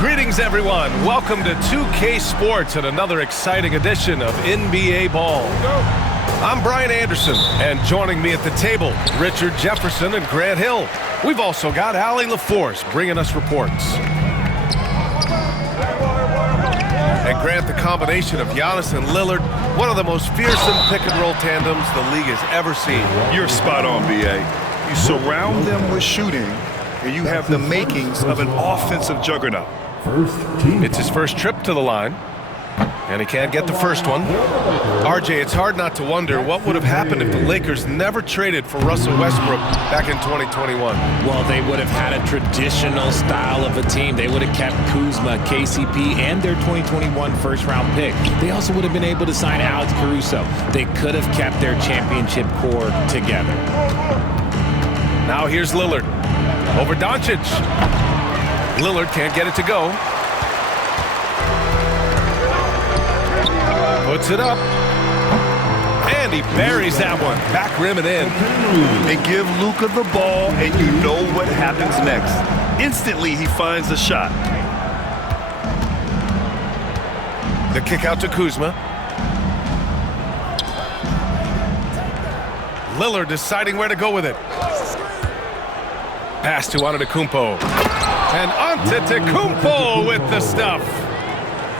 Greetings, everyone. Welcome to 2K Sports and another exciting edition of NBA Ball. I'm Brian Anderson, and joining me at the table, Richard Jefferson and Grant Hill. We've also got Allie LaForce bringing us reports. And Grant, the combination of Giannis and Lillard, one of the most fearsome pick-and-roll tandems the league has ever seen. You're spot on, B.A. You surround them with shooting, and you have the makings of an offensive juggernaut. It's his first trip to the line, and he can't get the first one. RJ, it's hard not to wonder what would have happened if the Lakers never traded for Russell Westbrook back in 2021. Well, they would have had a traditional style of a team. They would have kept Kuzma, KCP, and their 2021 first-round pick. They also would have been able to sign Alex Caruso. They could have kept their championship core together. Now here's Lillard over Doncic. Lillard can't get it to go. Puts it up. And he buries that one. Back rim and in. And give Luka the ball, and you know what happens next. Instantly, he finds the shot. The kick out to Kuzma. Lillard deciding where to go with it. Pass to Antetokounmpo. And Antetokounmpo with the stuff.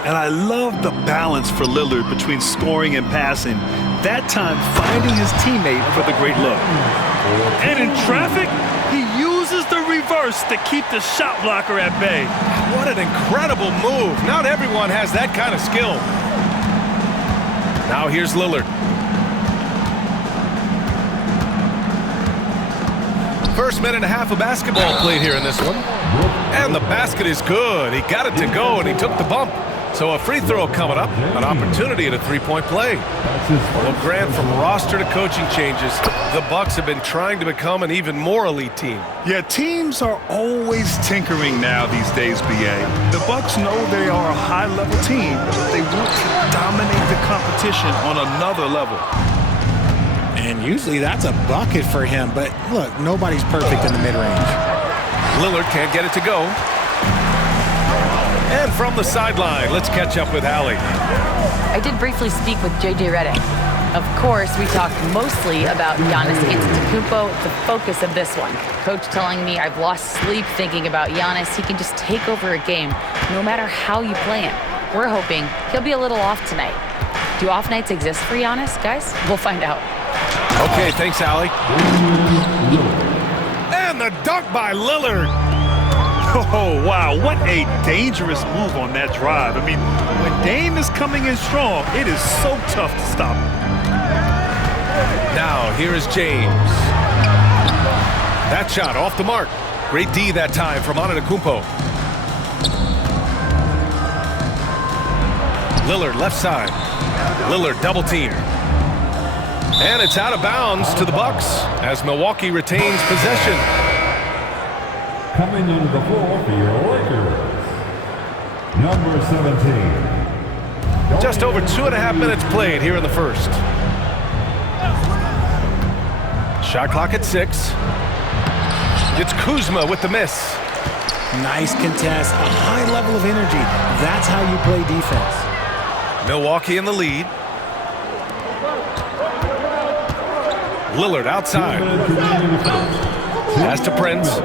And I love the balance for Lillard between scoring and passing. That time, finding his teammate for the great look. And in traffic, he uses the reverse to keep the shot blocker at bay. What an incredible move. Not everyone has that kind of skill. Now here's Lillard. First minute and a half of basketball played here in this one. And the basket is good. He got it to go, and he took the bump. So a free throw coming up, an opportunity at a three-point play. Well, Grant, from roster to coaching changes, the Bucks have been trying to become an even more elite team. Yeah, teams are always tinkering now these days, B.A. The Bucks know they are a high-level team, but they want to dominate the competition on another level. And usually that's a bucket for him, but look, nobody's perfect in the mid-range. Lillard can't get it to go. And from the sideline, let's catch up with Allie. I did briefly speak with J.J. Redick. Of course, we talked mostly about Giannis Antetokounmpo, the focus of this one. Coach telling me I've lost sleep thinking about Giannis. He can just take over a game, no matter how you play him. We're hoping he'll be a little off tonight. Do off nights exist for Giannis, guys? We'll find out. Okay, thanks, Allie. And the dunk by Lillard. Oh, wow, what a dangerous move on that drive. I mean, when Dame is coming in strong, it is so tough to stop him. Now, here is James. That shot off the mark. Great D that time from Antetokounmpo. Lillard left side. Lillard double team. And it's out of bounds to the Bucks as Milwaukee retains possession. Coming onto the floor for your LAKERS, number 17. Just over 2.5 minutes played here in the first. Shot clock at 6. It's Kuzma with the miss. Nice contest, a high level of energy. That's how you play defense. Milwaukee in the lead. Lillard outside. Pass to Prince.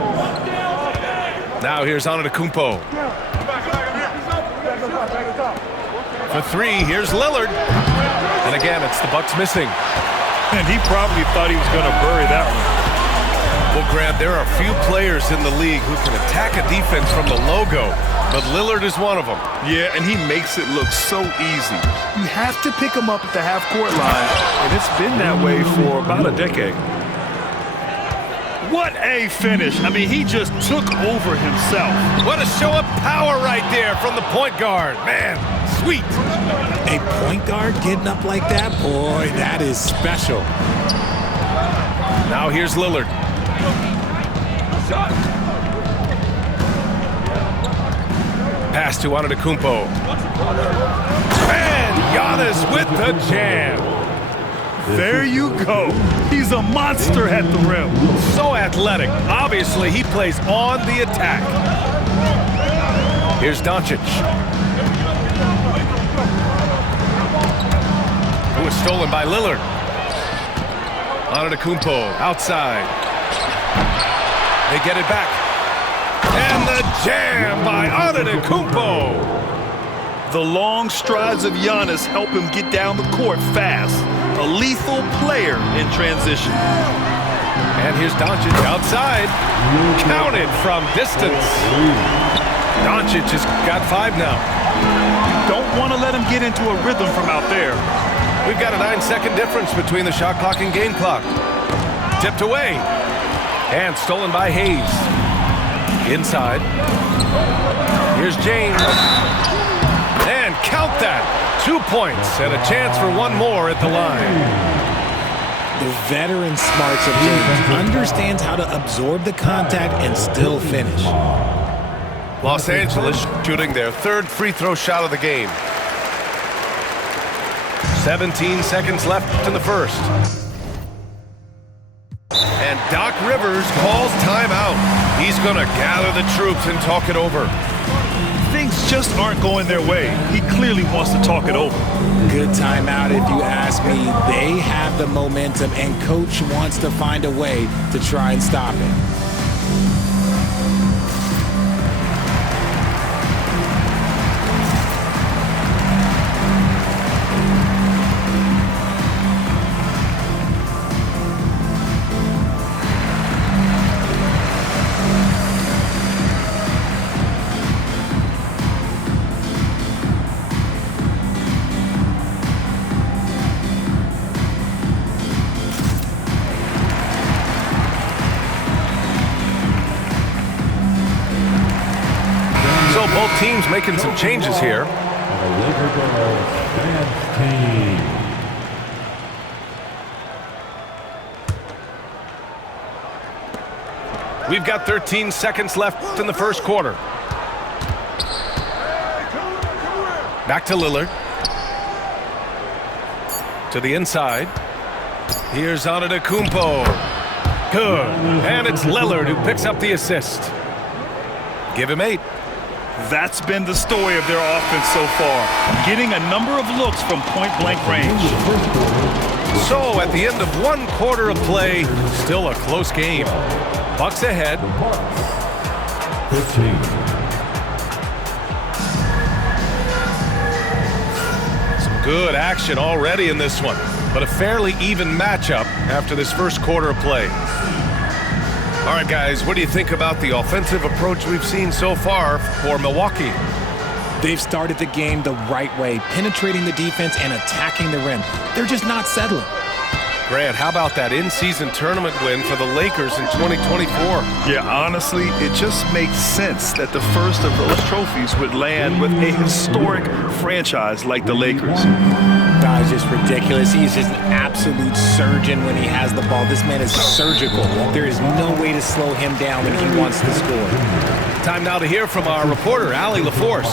Now here's Antetokounmpo. For three, here's Lillard. And again, it's the Bucks missing. And he probably thought he was going to bury that one. Well, Grant, there are few players in the league who can attack a defense from the logo, but Lillard is one of them. Yeah, and he makes it look so easy. You have to pick him up at the half-court line, and it's been that way for about a decade. What a finish. I mean, he just took over himself. What a show of power right there from the point guard. Man, sweet. A point guard getting up like that? Boy, that is special. Now here's Lillard. Pass to Antetokounmpo. And Giannis with the jam. There you go. He's a monster at the rim. So athletic. Obviously, he plays on the attack. Here's Doncic. Who was stolen by Lillard. Antetokounmpo outside. They get it back. And the jam by Antetokounmpo. The long strides of Giannis help him get down the court fast. A lethal player in transition. And here's Doncic outside. Counted from distance. Doncic has got 5 now. Don't want to let him get into a rhythm from out there. We've got a 9-second difference between the shot clock and game clock. Tipped away. And stolen by Hayes. Inside. Here's James. And count that. 2 points and a chance for one more at the line. The veteran smarts of James understands how to absorb the contact and still finish. Los Angeles shooting their 3rd free throw shot of the game. 17 seconds left in the first. And Doc Rivers calls timeout. He's going to gather the troops and talk it over. Things just aren't going their way. He clearly wants to talk it over. Good timeout if you ask me. They have the momentum and coach wants to find a way to try and stop it. Both teams making some changes here. The Laker girls dance team. We've got 13 seconds left in the first quarter. Back to Lillard. To the inside. Here's Antetokounmpo. Good. And it's Lillard who picks up the assist. Give him 8. That's been the story of their offense so far, getting a number of looks from point-blank range. So at the end of 1 quarter of play, still a close game. Bucks ahead. 15. Some good action already in this one, but a fairly even matchup after this first quarter of play. All right, guys, what do you think about the offensive approach we've seen so far for Milwaukee? They've started the game the right way, penetrating the defense and attacking the rim. They're just not settling. Grant, how about that in-season tournament win for the Lakers in 2024? Yeah, honestly, it just makes sense that the first of those trophies would land with a historic franchise like the Lakers. Guy's just ridiculous. He's just an absolute surgeon when he has the ball. This man is surgical. There is no way to slow him down when he wants to score. Time now to hear from our reporter, Allie LaForce.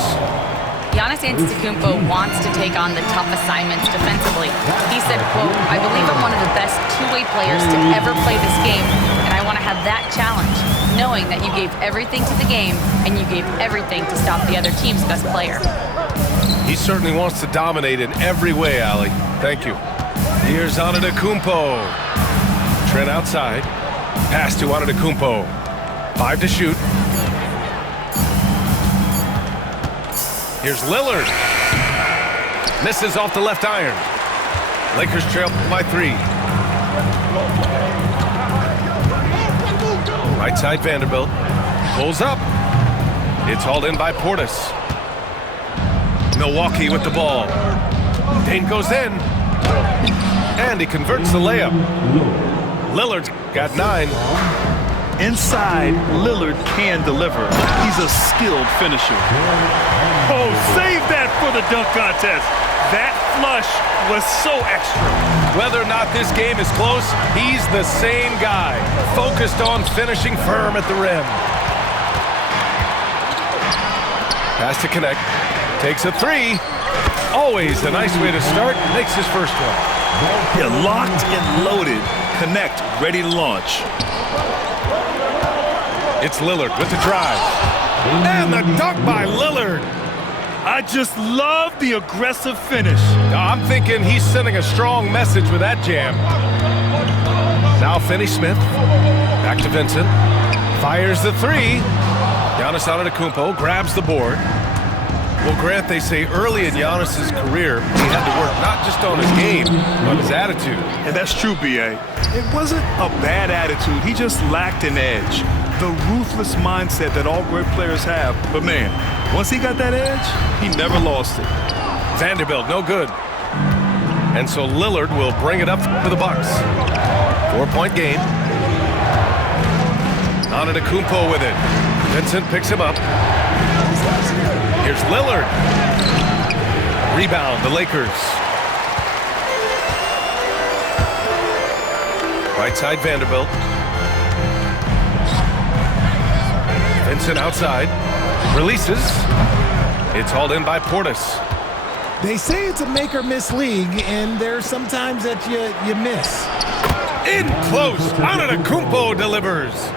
Giannis Antetokounmpo wants to take on the tough assignments defensively. He said, quote, "I believe I'm one of the best two-way players to ever play this game, and I want to have that challenge, knowing that you gave everything to the game and you gave everything to stop the other team's best player." He certainly wants to dominate in every way, Allie. Thank you. Here's Antetokounmpo. Trent outside. Pass to Antetokounmpo. 5 to shoot. Here's Lillard. Misses off the left iron. Lakers trail by 3. Right side Vanderbilt. Pulls up. It's hauled in by Portis. Milwaukee with the ball. Dane goes in. And he converts the layup. Lillard's got 9. Inside, Lillard can deliver. He's a skilled finisher. Oh, save that for the dunk contest. That flush was so extra. Whether or not this game is close, he's the same guy, focused on finishing firm at the rim. Pass to connect. Takes a 3. Always a nice way to start. Makes his first one. Yeah, locked and loaded. Connect, ready to launch. It's Lillard with the drive. And the dunk by Lillard. I just love the aggressive finish. I'm thinking he's sending a strong message with that jam. Now Finney-Smith. Back to Vincent. Fires the three. Giannis Antetokounmpo grabs the board. Well, Grant, they say early in Giannis's career, he had to work not just on his game, but his attitude. And that's true, B.A. It wasn't a bad attitude. He just lacked an edge. The ruthless mindset that all great players have. But, man, once he got that edge, he never lost it. Vanderbilt, no good. And so Lillard will bring it up for the Bucks. 4-point game. Antetokounmpo with it. Vincent picks him up. Here's Lillard. Rebound, the Lakers. Right side, Vanderbilt. Vincent outside. Releases. It's hauled in by Portis. They say it's a make-or-miss league, and there's sometimes that you miss. In close. Antetokounmpo delivers.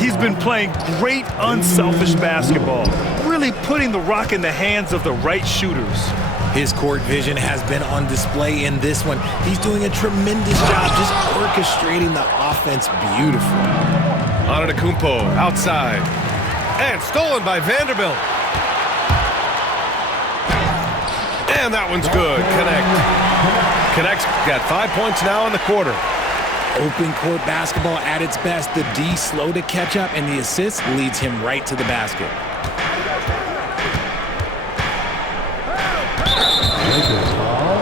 He's been playing great, unselfish basketball, really putting the rock in the hands of the right shooters. His court vision has been on display in this one. He's doing a tremendous job just orchestrating the offense beautifully. Antetokounmpo outside. And stolen by Vanderbilt. And that one's good. Connect's got 5 points now in the quarter. Open court basketball at its best. The D slow to catch up, and the assist leads him right to the basket. Lakers foul.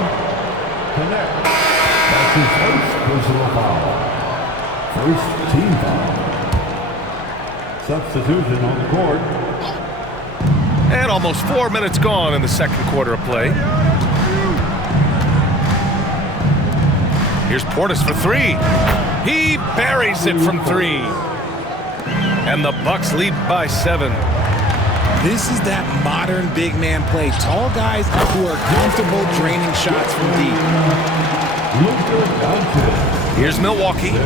Connect. That's his first personal foul. First team foul. Substitution on the court. And almost 4 minutes gone in the second quarter of play. Here's Portis for three. He buries it from three. And the Bucks lead by 7. This is that modern big man play. Tall guys who are comfortable draining shots from deep. Here's Milwaukee.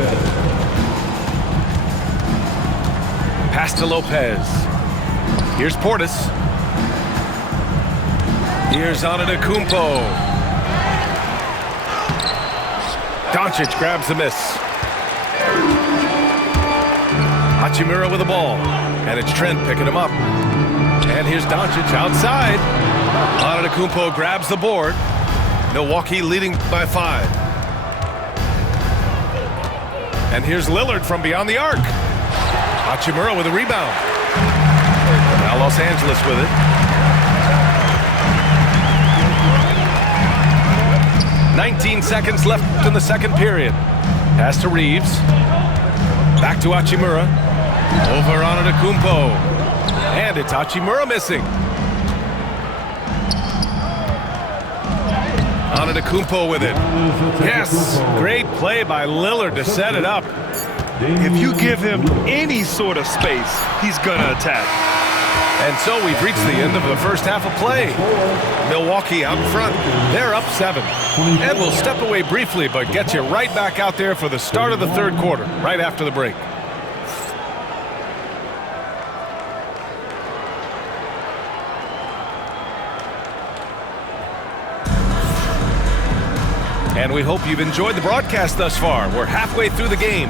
Pass to Lopez. Here's Portis. Here's Antetokounmpo. Doncic grabs the miss. Hachimura with the ball. And it's Trent picking him up. And here's Doncic outside. Antetokounmpo grabs the board. Milwaukee leading by 5. And here's Lillard from beyond the arc. Hachimura with a rebound. Now Los Angeles with it. 19 seconds left in the second period. Pass to Reeves. Back to Hachimura. Over Antetokounmpo. And it's Hachimura missing. Antetokounmpo with it. Yes, great play by Lillard to set it up. If you give him any sort of space, he's gonna attack. And so we've reached the end of the first half of play. Milwaukee out in front. They're up 7. And we'll step away briefly, but get you right back out there for the start of the third quarter, right after the break. And we hope you've enjoyed the broadcast thus far. We're halfway through the game.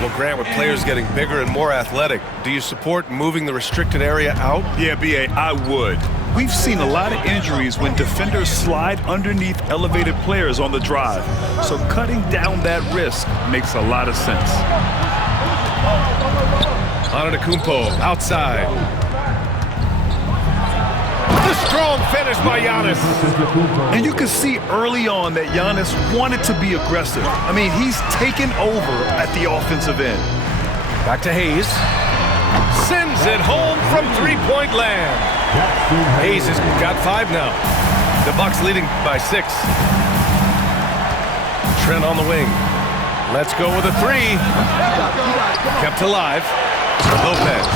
Well, Grant, with players getting bigger and more athletic, do you support moving the restricted area out? Yeah, B.A., I would. We've seen a lot of injuries when defenders slide underneath elevated players on the drive. So cutting down that risk makes a lot of sense. Antetokounmpo outside. The strong finish by Giannis. And you can see early on that Giannis wanted to be aggressive. I mean, he's taken over at the offensive end. Back to Hayes. Sends it home from three-point land. Hayes has got 5 now. The Bucks leading by 6. Trent on the wing. Let's go with a 3. Kept alive. Lopez.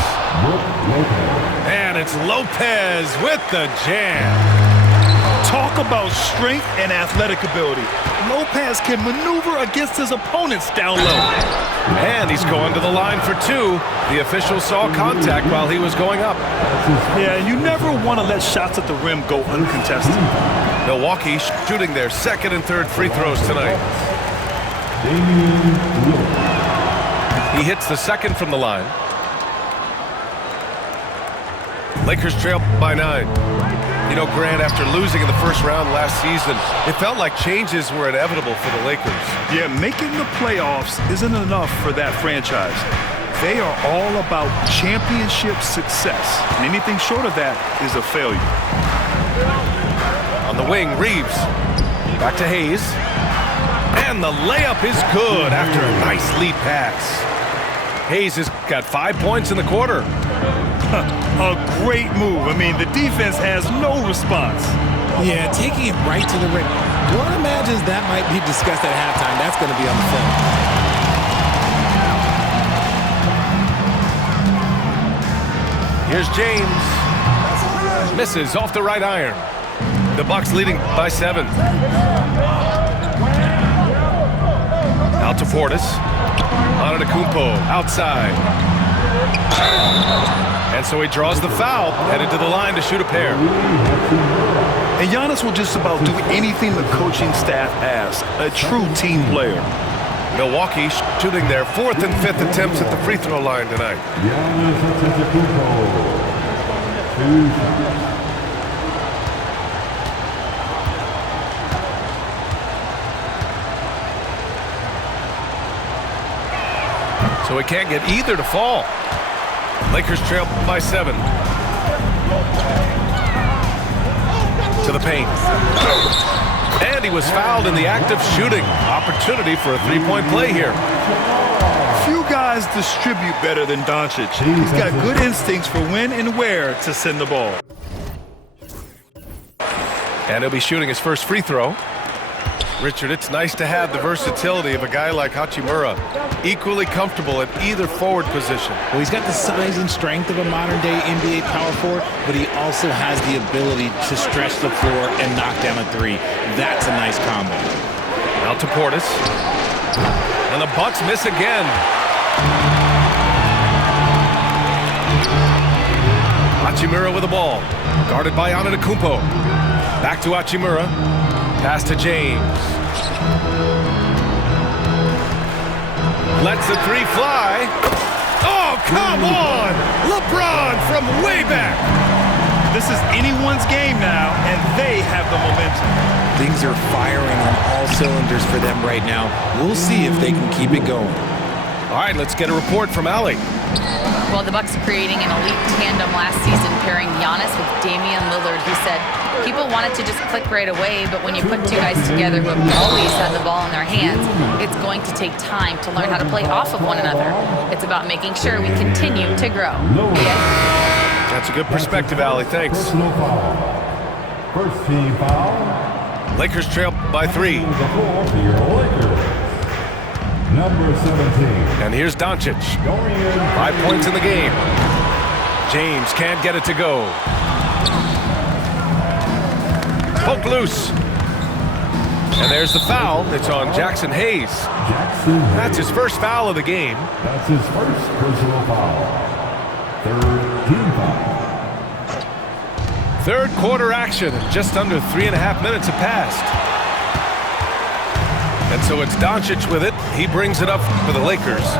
And it's Lopez with the jam. Talk about strength and athletic ability. Lopez can maneuver against his opponents down low. And he's going to the line for two. The official saw contact while he was going up. Yeah, you never want to let shots at the rim go uncontested. Milwaukee shooting their second and third free throws tonight. He hits the second from the line. Lakers trail by 9. You know, Grant, after losing in the first round last season, it felt like changes were inevitable for the Lakers. Yeah, making the playoffs isn't enough for that franchise. They are all about championship success. And anything short of that is a failure. On the wing, Reeves. Back to Hayes. And the layup is good after a nice lead pass. Hayes has got 5 points in the quarter. A great move. I mean, the defense has no response. Yeah, taking it right to the rim. One imagines that might be discussed at halftime. That's going to be on the phone. Here's James. Misses off the right iron. The Bucks leading by 7. Out to Portis. Antetokounmpo outside. And so he draws the foul, headed to the line to shoot a pair. And Giannis will just about do anything the coaching staff asks. A true team player. Milwaukee shooting their 4th and 5th attempts at the free throw line tonight. So he can't get either to fall. Lakers trail by 7. To the paint. And he was fouled in the act of shooting. Opportunity for a three-point play here. Few guys distribute better than Doncic. He's got good instincts for when and where to send the ball. And he'll be shooting his first free throw. Richard, it's nice to have the versatility of a guy like Hachimura, equally comfortable at either forward position. Well, he's got the size and strength of a modern-day NBA power forward, but he also has the ability to stretch the floor and knock down a three. That's a nice combo. Now to Portis. And the Bucks miss again. Hachimura with the ball. Guarded by Antetokounmpo. Back to Hachimura. Pass to James. Lets the three fly. Oh, come on! LeBron from way back. This is anyone's game now, and they have the momentum. Things are firing on all cylinders for them right now. We'll see if they can keep it going. All right, let's get a report from Ali. Well, the Bucks creating an elite tandem last season, pairing Giannis with Damian Lillard. He said people wanted to just click right away, but when you put two guys together who have always had the ball in their hands, it's going to take time to learn how to play off of one another. It's about making sure we continue to grow. That's a good perspective, Ali. Thanks. First team foul. Lakers trail by 3. Number 17. And here's Doncic. 5 points in the game. James can't get it to go. Poked loose. And there's the foul. It's on Jackson Hayes. That's his first foul of the game. That's his first personal foul. Third team foul. Third quarter action. Just under 3.5 minutes have passed. And so it's Doncic with it. He brings it up for the Lakers.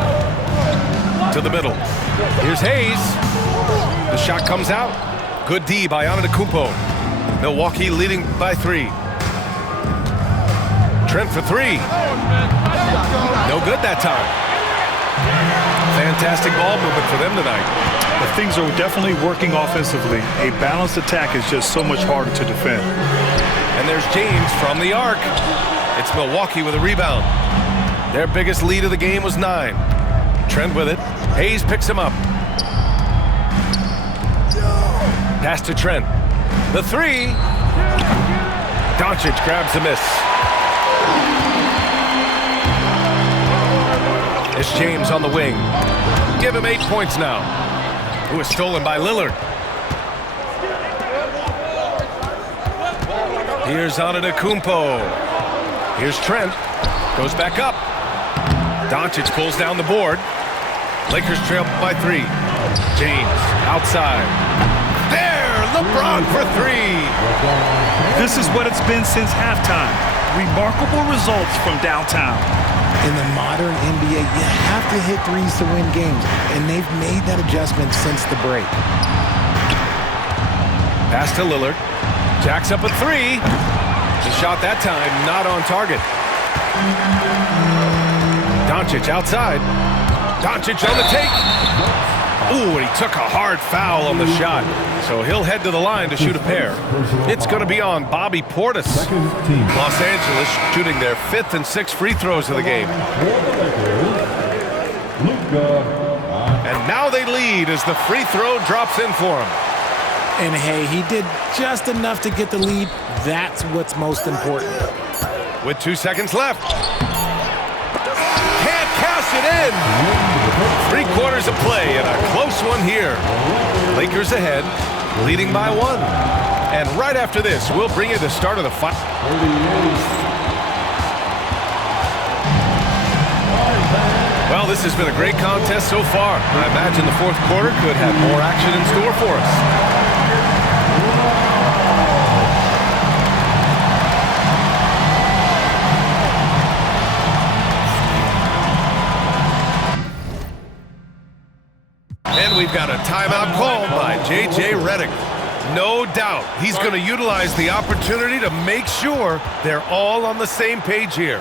To the middle. Here's Hayes. The shot comes out. Good D by Antetokounmpo. Milwaukee leading by 3. Trent for 3. No good that time. Fantastic ball movement for them tonight. But things are definitely working offensively. A balanced attack is just so much harder to defend. And there's James from the arc. It's Milwaukee with a rebound. Their biggest lead of the game was 9. Trent with it. Hayes picks him up. Pass to Trent. The 3. Doncic grabs the miss. It's James on the wing. Give him 8 points now. Who is stolen by Lillard. Here's Antetokounmpo. Here's Trent. Goes back up. Doncic pulls down the board. Lakers trail by 3. James outside. There, LeBron for 3. This is what it's been since halftime. Remarkable results from downtown. In the modern NBA, you have to hit threes to win games, and they've made that adjustment since the break. Pass to Lillard. Jacks up a 3. The shot that time not on target. Doncic outside. Doncic on the take. Ooh, and he took a hard foul on the shot. So he'll head to the line to shoot a pair. It's going to be on Bobby Portis. Los Angeles shooting their 5th and 6th free throws of the game. And now they lead as the free throw drops in for him. And hey, he did just enough to get the lead. That's what's most important. With 2 seconds left. Can't cash it in. 3/4 of play and a close one here. Lakers ahead, leading by 1. And right after this, we'll bring you the start of the fight. Well, this has been a great contest so far. I imagine the 4th quarter could have more action in store for us. And we've got a timeout called by J.J. Redick. No doubt he's going to utilize the opportunity to make sure they're all on the same page here.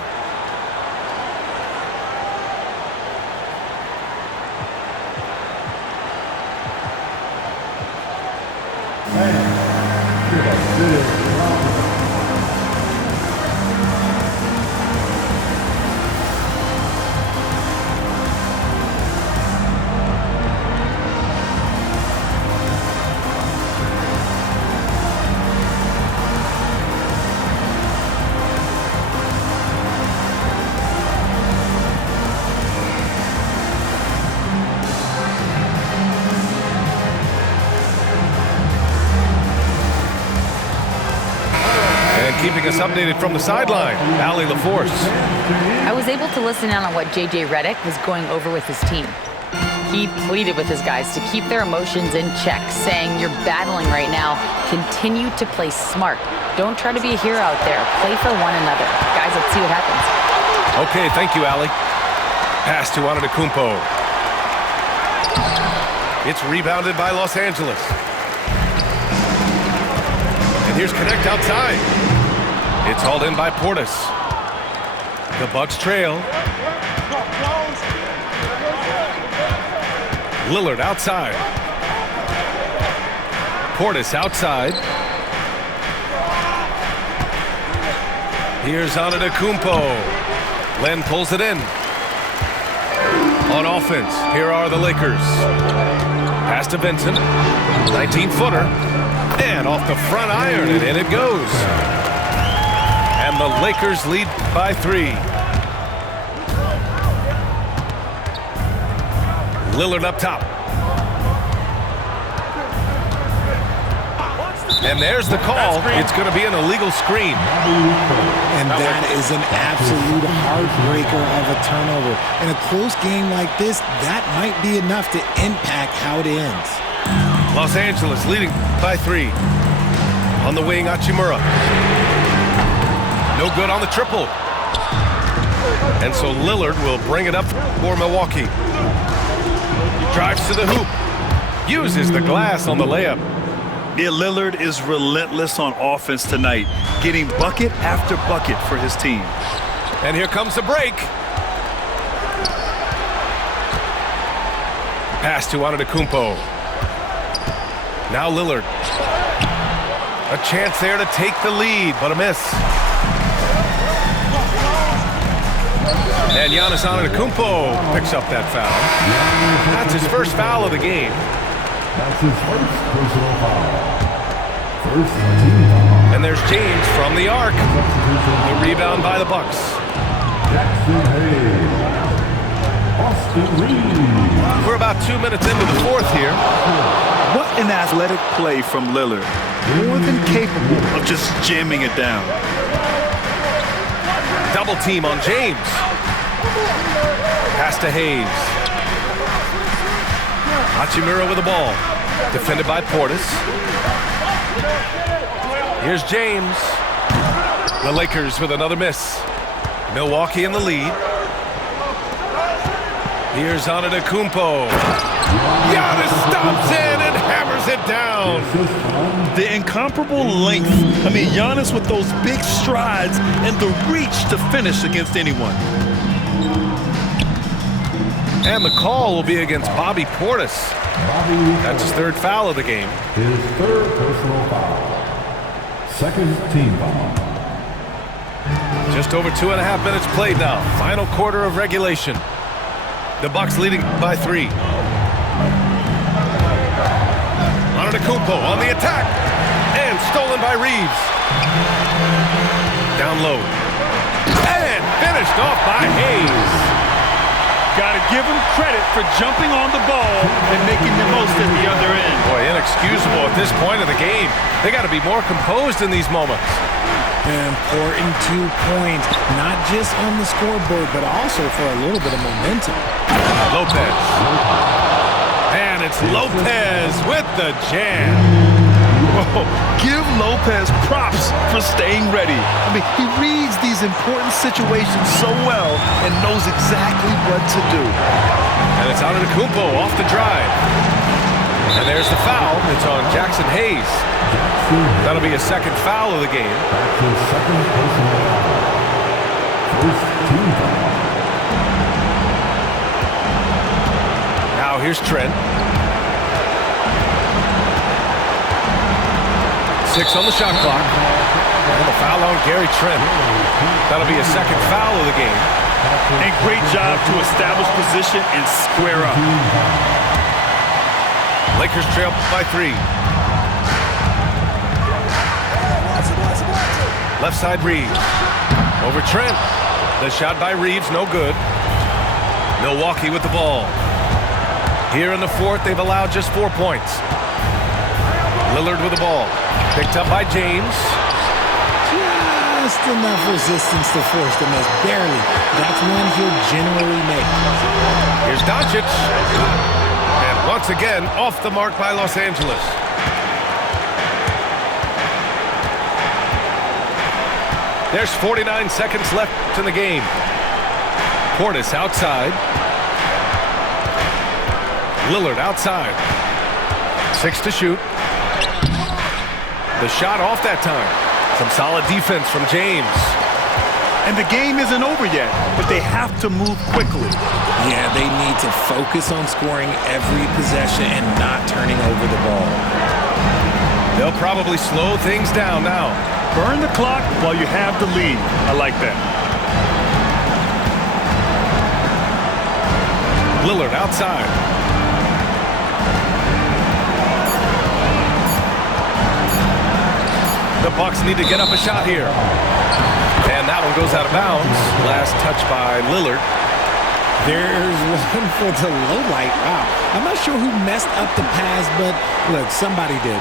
Keeping us updated from the sideline, Allie LaForce. I was able to listen in on what J.J. Redick was going over with his team. He pleaded with his guys to keep their emotions in check, saying, "You're battling right now. Continue to play smart. Don't try to be a hero out there. Play for one another." Guys, let's see what happens. Okay, thank you, Allie. Pass to Antetokounmpo. It's rebounded by Los Angeles. And here's Connect outside. It's hauled in by Portis. The Bucks trail. Lillard outside. Portis outside. Here's Antetokounmpo. Len pulls it in. On offense, here are the Lakers. Pass to Vincent. 19-footer. And off the front iron, and in it goes. And the Lakers lead by 3. Lillard up top. And there's the call. It's going to be an illegal screen. And that is an absolute heartbreaker of a turnover. In a close game like this, that might be enough to impact how it ends. Los Angeles leading by 3. On the wing, Hachimura. No good on the triple. And so Lillard will bring it up for Milwaukee. Drives to the hoop. Uses the glass on the layup. Yeah, Lillard is relentless on offense tonight, getting bucket after bucket for his team. And here comes the break. Pass to Antetokounmpo. Now Lillard. A chance there to take the lead, but a miss. And Giannis Antetokounmpo picks up that foul. That's his first foul of the game. That's his first personal foul. First team foul. And there's James from the arc. The rebound by the Bucks. Jackson Hayes. Austin Reeves. We're about 2 minutes into the 4th here. What an athletic play from Lillard. more than capable of just jamming it down. Double team on James. Pass to Hayes. Hachimura with the ball. Defended by Portis. Here's James. The Lakers with another miss. Milwaukee in the lead. Here's Antetokounmpo. Giannis stops in and hammers it down. The incomparable length. I mean, Giannis with those big strides and the reach to finish against anyone. And the call will be against Bobby Portis. That's his third foul of the game. His third personal foul. Second team foul. Just over 2.5 minutes played now. Final quarter of regulation. The Bucks leading by 3. Antetokounmpo on the attack. And stolen by Reeves. Down low. And finished off by Hayes. Got to give him credit for jumping on the ball and making the most at the other end. Boy, inexcusable at this point of the game. They got to be more composed in these moments. An important 2 points, not just on the scoreboard, but also for a little bit of momentum. Lopez. And it's Lopez with the jam. Whoa, give Lopez props for staying ready. I mean, he reads these important situations so well and knows exactly what to do. And it's Antetokounmpo off the drive. And there's the foul. It's on Jackson Hayes. That'll be a second foul of the game. That's his second personal foul. First team foul. Now here's Trent. 6 on the shot clock. And the foul on Gary Trent. That'll be a second foul of the game. And great job to establish position and square up. Lakers trail by 3. Left side Reeves. Over Trent. The shot by Reeves, no good. Milwaukee with the ball. Here in the fourth, they've allowed just 4 points. Lillard with the ball. Picked up by James. Just enough resistance to force the miss. Barely. That's one he'll generally make. Here's Doncic. And once again, off the mark by Los Angeles. There's 49 seconds left in the game. Portis outside. Lillard outside. 6 to shoot. The shot off that time. Some solid defense from James. And the game isn't over yet, but they have to move quickly. Yeah, they need to focus on scoring every possession and not turning over the ball. They'll probably slow things down now. Burn the clock while you have the lead. I like that. Lillard outside. The Bucks need to get up a shot here. And that one goes out of bounds. Last touch by Lillard. There's one for the low light. Wow. I'm not sure who messed up the pass, but look, somebody did.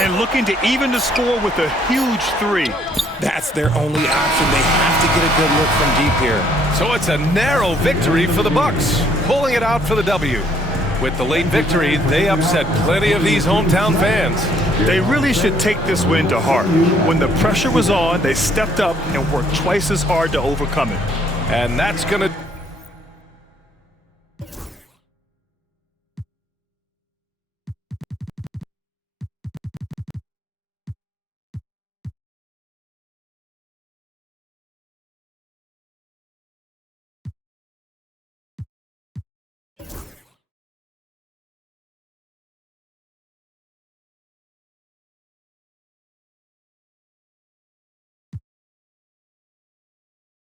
And looking to even the score with a huge 3. That's their only option. They have to get a good look from deep here. So it's a narrow victory for the Bucks, pulling it out for the W. With the late victory, they upset plenty of these hometown fans. They really should take this win to heart. When the pressure was on, they stepped up and worked twice as hard to overcome it. And that's going to